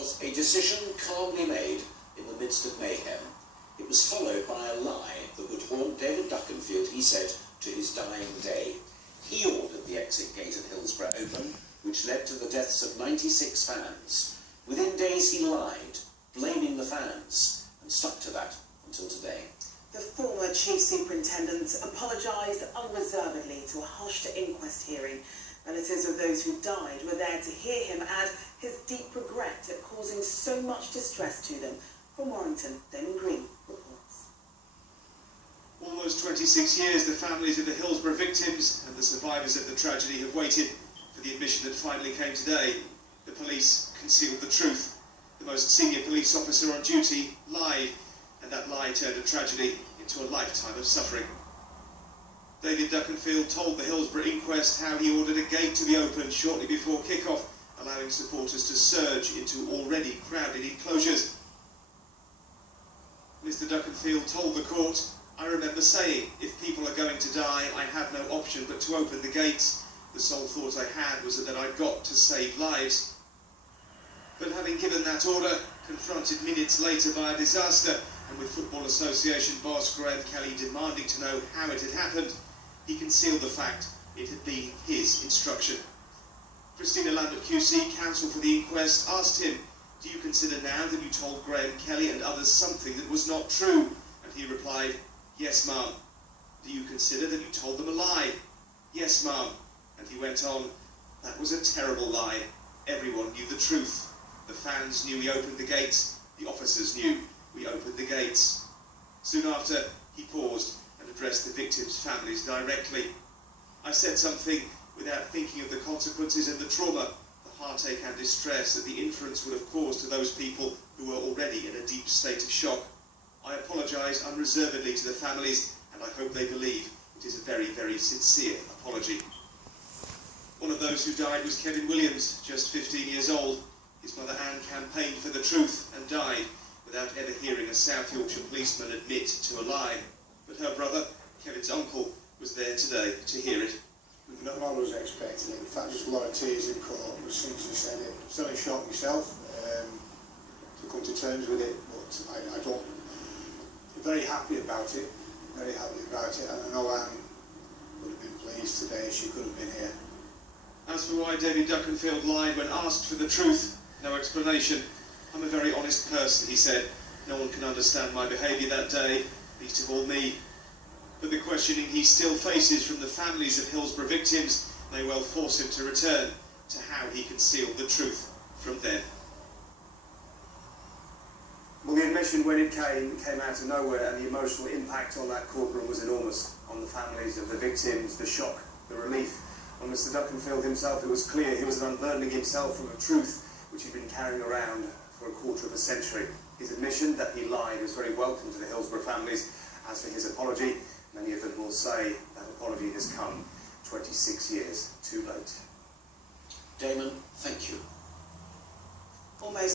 was a decision calmly made in the midst of mayhem. It was followed by a lie that would haunt David Duckenfield, he said, to his dying day. He ordered the exit gate at Hillsborough open, which led to the deaths of 96 fans. Within days he lied, blaming the fans, and stuck to that until today. The former chief superintendent apologised unreservedly to a hushed inquest hearing. Relatives of those who died were there to hear him add his deep regret at causing so much distress to them. From Warrington, Damon Green reports. Almost 26 years, the families of the Hillsborough victims and the survivors of the tragedy have waited for the admission that finally came today. The police concealed the truth. The most senior police officer on duty lied, and that lie turned a tragedy into a lifetime of suffering. David Duckenfield told the Hillsborough inquest how he ordered a gate to be opened shortly before kick-off, allowing supporters to surge into already crowded enclosures. Mr. Duckenfield told the court, "I remember saying, if people are going to die, I have no option but to open the gates. The sole thought I had was that I'd got to save lives." But having given that order, confronted minutes later by a disaster, and with Football Association boss Graham Kelly demanding to know how it had happened, he concealed the fact it had been his instruction. Christina Lambert QC, counsel for the inquest, asked him, "Do you consider now that you told Graham Kelly and others something that was not true?" And he replied, "Yes, ma'am." "Do you consider that you told them a lie?" "Yes, ma'am." And he went on, "That was a terrible lie. Everyone knew the truth. The fans knew we opened the gates. The officers knew we opened the gates." Soon after, he paused and addressed the victims' families directly. "I said something without thinking of the consequences and the trauma, the heartache and distress that the inference would have caused to those people who were already in a deep state of shock. I apologise unreservedly to the families, and I hope they believe it is a very, very sincere apology." One of those who died was Kevin Williams, just 15 years old. His mother Anne campaigned for the truth and died without ever hearing a South Yorkshire policeman admit to a lie. But her brother, Kevin's uncle, was there today to hear it. No one was expecting it. In fact, there's a lot of tears in court as soon as he said it. Still in shock myself to come to terms with it, but I don't. I'm very happy about it. Very happy about it, and I know Anne would have been pleased today. She could have been here. As for why David Duckenfield lied when asked for the truth, no explanation. "I'm a very honest person," he said. "No one can understand my behaviour that day, least of all me." But the questioning he still faces from the families of Hillsborough victims may well force him to return to how he concealed the truth from them. Well, the admission, when it came out of nowhere, and the emotional impact on that courtroom was enormous, on the families of the victims, the shock, the relief. On Mr. Duckenfield himself, it was clear he was unburdening himself from a truth which he'd been carrying around for a quarter of a century. His admission that he lied was very welcome to the Hillsborough families. As for his apology, many of them will say that apology has come 26 years too late. Damon, thank you. Almost